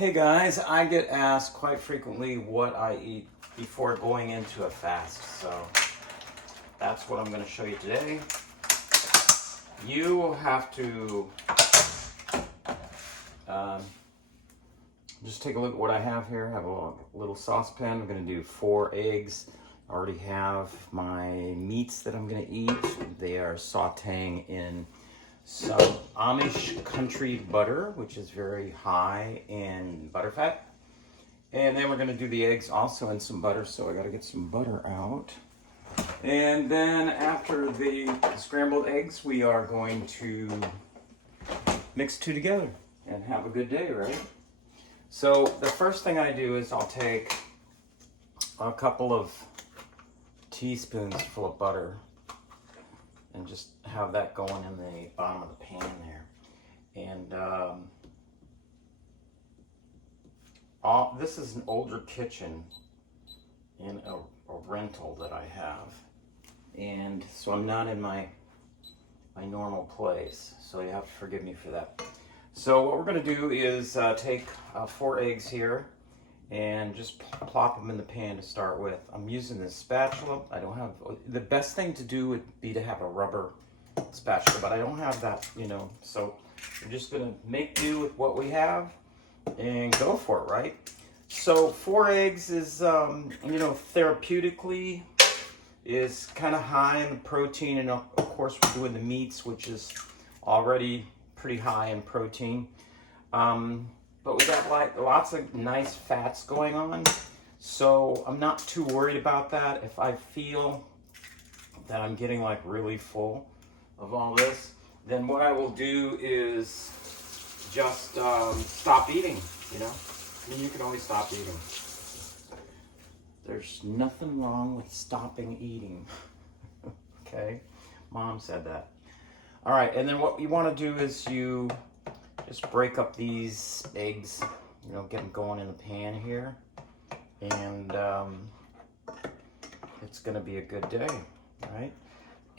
Hey guys, I get asked quite frequently what I eat before going into a fast, so that's what I'm going to show you today. You have to just take a look at what I have here. I have a little saucepan. I'm going to do 4 eggs. I already have my meats that I'm going to eat. They are sauteing in some Amish country butter, which is very high in butterfat. And then we're going to do the eggs also in some butter, so I got to get some butter out. And then after the scrambled eggs, we are going to mix 2 together and have a good day, right? So the first thing I do is I'll take a couple of teaspoons full of butter and just have that going in the bottom of the pan there. And this is an older kitchen in a rental that I have. And so I'm not in my normal place. So you have to forgive me for that. So what we're gonna do is take 4 eggs here and just plop them in the pan to start with. I'm using this spatula. I don't have, the best thing to do would be to have a rubber spatula, but I don't have that, so we're just gonna make do with what we have and go for it, right? So 4 eggs is, therapeutically is kind of high in the protein, and of course we're doing the meats, which is already pretty high in protein. But we got lots of nice fats going on, so I'm not too worried about that. If I feel that I'm getting really full of all this, then what I will do is just stop eating, you can always stop eating. There's nothing wrong with stopping eating, okay? Mom said that. All right, and then what you want to do is you just break up these eggs, get them going in the pan here, and it's gonna be a good day, right?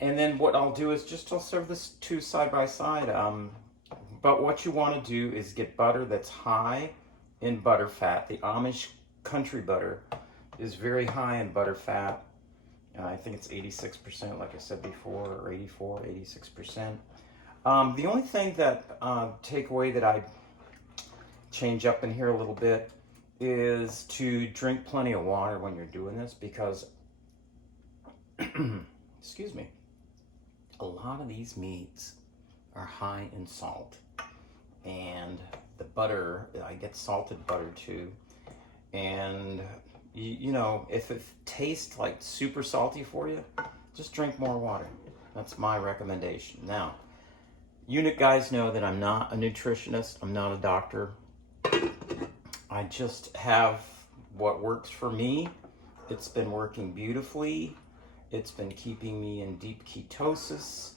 And then what I'll do is I'll serve this 2 side by side. But what you want to do is get butter that's high in butter fat. The Amish country butter is very high in butter fat. I think it's 86%, like I said before, or 84, 86%. The only thing that takeaway that I change up in here a little bit is to drink plenty of water when you're doing this, because excuse me, a lot of these meats are high in salt, and the butter, I get salted butter too, and if it tastes like super salty for you, just drink more water. That's my recommendation. Now, you guys know that I'm not a nutritionist, I'm not a doctor. I just have what works for me. It's been working beautifully. It's been keeping me in deep ketosis,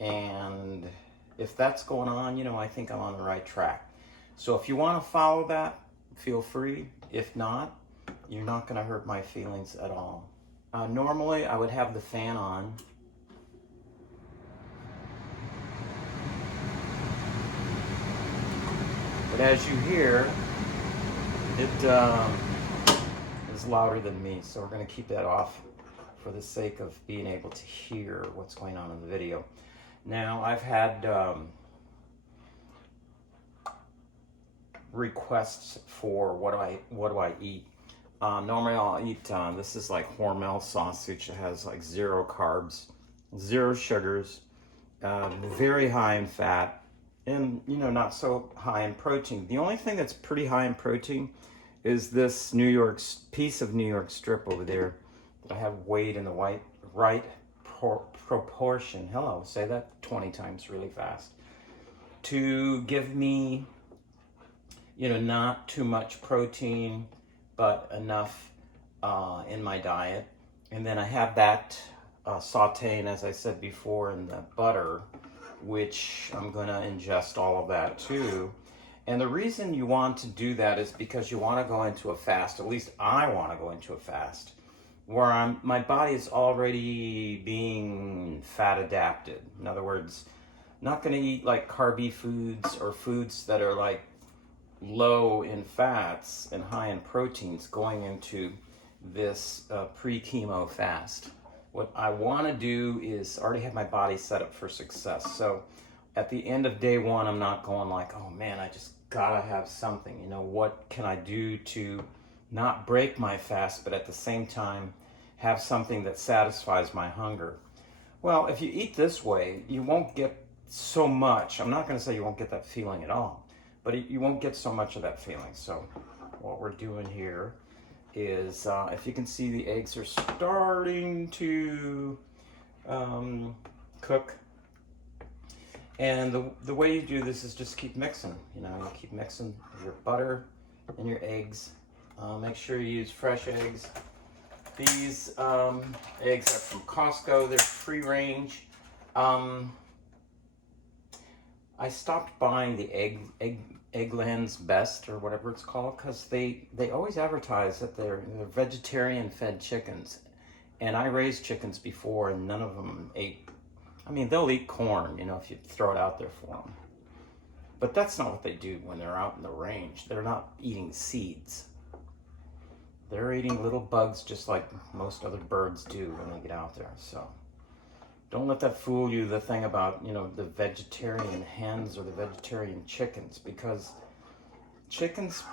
and if that's going on, I think I'm on the right track. So if you want to follow that, feel free. If not, you're not going to hurt my feelings at all. Normally, I would have the fan on. But as you hear, it is louder than me, so we're going to keep that off for the sake of being able to hear what's going on in the video. Now, I've had requests for what do I eat. Normally I'll eat, this is like Hormel sausage. It has 0 carbs, 0 sugars, very high in fat, and not so high in protein. The only thing that's pretty high in protein is this piece of New York strip over there that I have weighed in the right proportion. Hello, say that 20 times really fast. To give me, not too much protein, but enough in my diet. And then I have that sauteing, as I said before, in the butter, which I'm gonna ingest all of that too. And the reason you want to do that is because you want to go into a fast. At least I want to go into a fast where my body is already being fat adapted. In other words, not going to eat carby foods or foods that are low in fats and high in proteins going into this pre-chemo fast. What I want to do is already have my body set up for success. So at the end of day one, I'm not going like, oh man, I just gotta have something. You know, what can I do to not break my fast, but at the same time have something that satisfies my hunger? Well, if you eat this way, you won't get so much. I'm not going to say you won't get that feeling at all, but you won't get so much of that feeling. So what we're doing here is, if you can see, the eggs are starting to cook. And the way you do this is just keep mixing. You know, you keep mixing your butter and your eggs. Make sure you use fresh eggs. These eggs are from Costco. They're free range. I stopped buying the Eggland's Best or whatever it's called, because they always advertise that they're vegetarian fed chickens. And I raised chickens before and none of them ate. I mean, they'll eat corn, you know, if you throw it out there for them. But that's not what they do when they're out in the range. They're not eating seeds. They're eating little bugs just like most other birds do when they get out there. So don't let that fool you, the thing about, you know, the vegetarian hens or the vegetarian chickens, because chickens,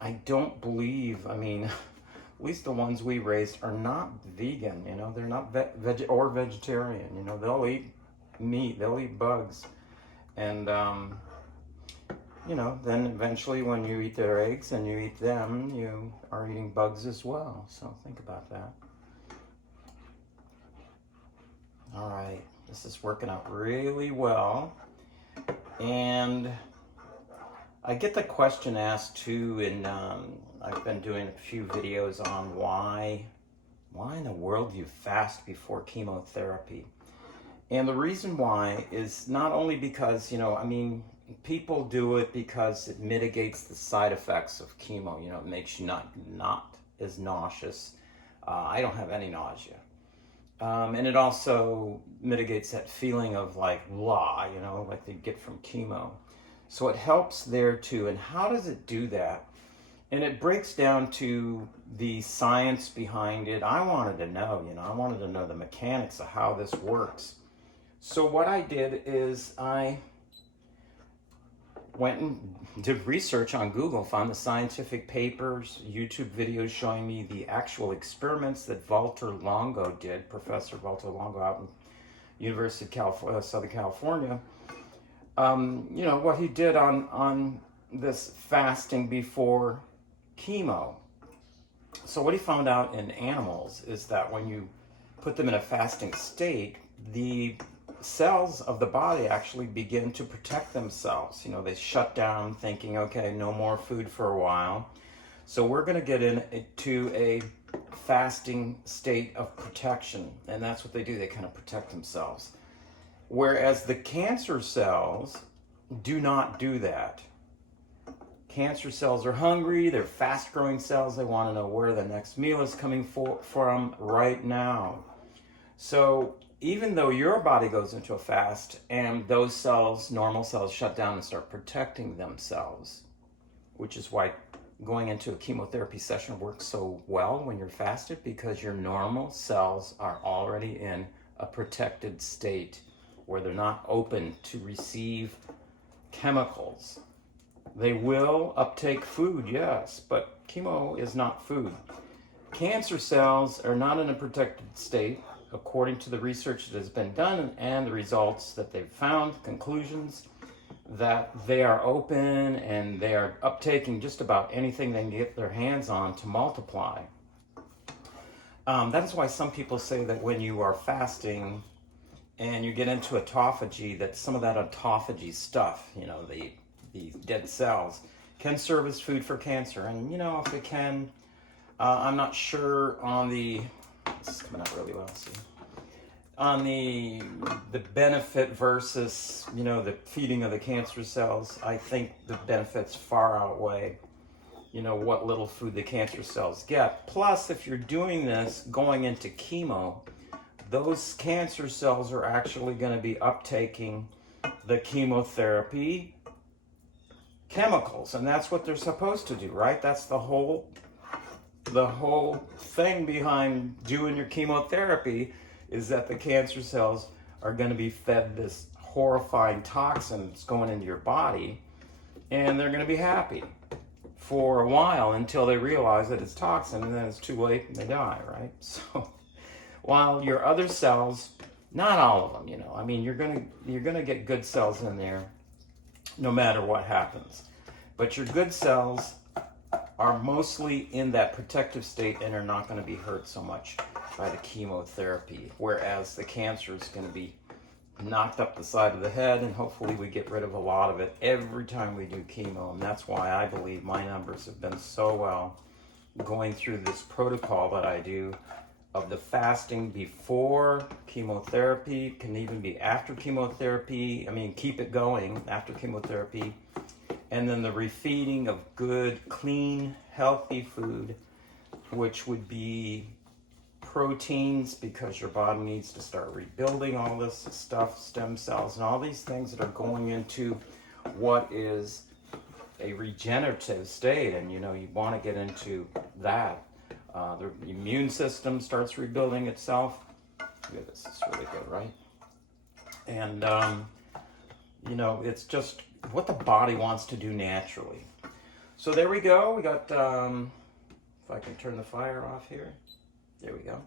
I don't believe, I mean, at least the ones we raised are not vegan, you know, they're not vegetarian, you know, they'll eat meat, they'll eat bugs. And, you know, then eventually when you eat their eggs and you eat them, you are eating bugs as well. So think about that. All right, this is working out really well. And I get the question asked too, and I've been doing a few videos on why in the world do you fast before chemotherapy? And the reason why is not only because, you know, I mean, people do it because it mitigates the side effects of chemo. You know, it makes you not as nauseous. I don't have any nausea. And it also mitigates that feeling of like blah, you know, like they get from chemo. So it helps there too. And how does it do that? And it breaks down to the science behind it. I wanted to know, you know, I wanted to know the mechanics of how this works. So what I did is I went and did research on Google, found the scientific papers, YouTube videos showing me the actual experiments that Walter Longo did, Professor Walter Longo out in University of California, Southern California. You know, what he did on this fasting before chemo. So what he found out in animals is that when you put them in a fasting state, the cells of the body actually begin to protect themselves. You know, they shut down thinking, okay, no more food for a while. So we're going to get into a fasting state of protection. And that's what they do. They kind of protect themselves. Whereas the cancer cells do not do that. Cancer cells are hungry. They're fast-growing cells. They want to know where the next meal is coming from right now. So even though your body goes into a fast and those cells, normal cells, shut down and start protecting themselves, which is why going into a chemotherapy session works so well when you're fasted, because your normal cells are already in a protected state where they're not open to receive chemicals. They will uptake food, yes, but chemo is not food. Cancer cells are not in a protected state, according to the research that has been done and the results that they've found, conclusions that they are open and they are uptaking just about anything they can get their hands on to multiply. That is why some people say that when you are fasting and you get into autophagy, that some of that autophagy stuff, you know, the dead cells, can serve as food for cancer. And, you know, if it can, I'm not sure on the, this is coming out really well, see, on the benefit versus, you know, the feeding of the cancer cells. I think the benefits far outweigh, you know, what little food the cancer cells get. Plus, if you're doing this going into chemo, those cancer cells are actually going to be uptaking the chemotherapy chemicals, and that's what they're supposed to do, right? That's the whole thing behind doing your chemotherapy, is that the cancer cells are going to be fed this horrifying toxin that's going into your body, and they're going to be happy for a while until they realize that it's toxin, and then it's too late and they die, right? So while your other cells, not all of them, you know, I mean, you're gonna get good cells in there no matter what happens, but your good cells are mostly in that protective state and are not going to be hurt so much by the chemotherapy, whereas the cancer is going to be knocked up the side of the head, and hopefully we get rid of a lot of it every time we do chemo. And that's why I believe my numbers have been so well going through this protocol that I do of the fasting before chemotherapy, can even be after chemotherapy. I mean, keep it going after chemotherapy. And then the refeeding of good, clean, healthy food, which would be proteins, because your body needs to start rebuilding all this stuff, stem cells, and all these things that are going into what is a regenerative state. And you know, you want to get into that. The immune system starts rebuilding itself. Yeah, this is really good, right? And you know, it's just what the body wants to do naturally. So there we go. We got, if I can turn the fire off here. There we go.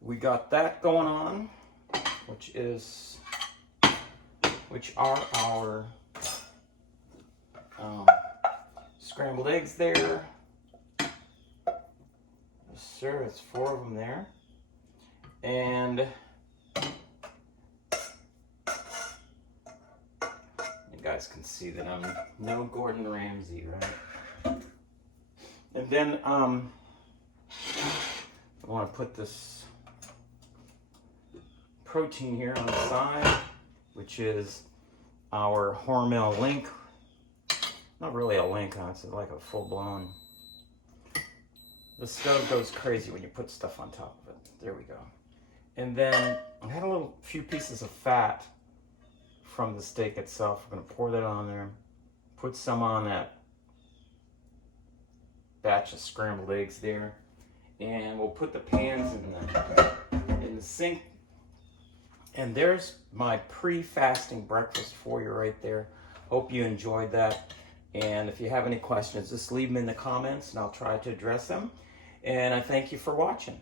We got that going on, which are our scrambled eggs there. Yes, sir, it's 4 of them there. And you guys can see that I'm no Gordon Ramsay, right? And then I want to put this protein here on the side, which is our Hormel link. Not really a link, huh? It's like a full-blown. The stove goes crazy when you put stuff on top of it. There we go. And then I had a few pieces of fat from the steak itself. We're going to pour that on there. Put some on that batch of scrambled eggs there. And we'll put the pans in the sink. And there's my pre-fasting breakfast for you right there. Hope you enjoyed that. And if you have any questions, just leave them in the comments and I'll try to address them. And I thank you for watching.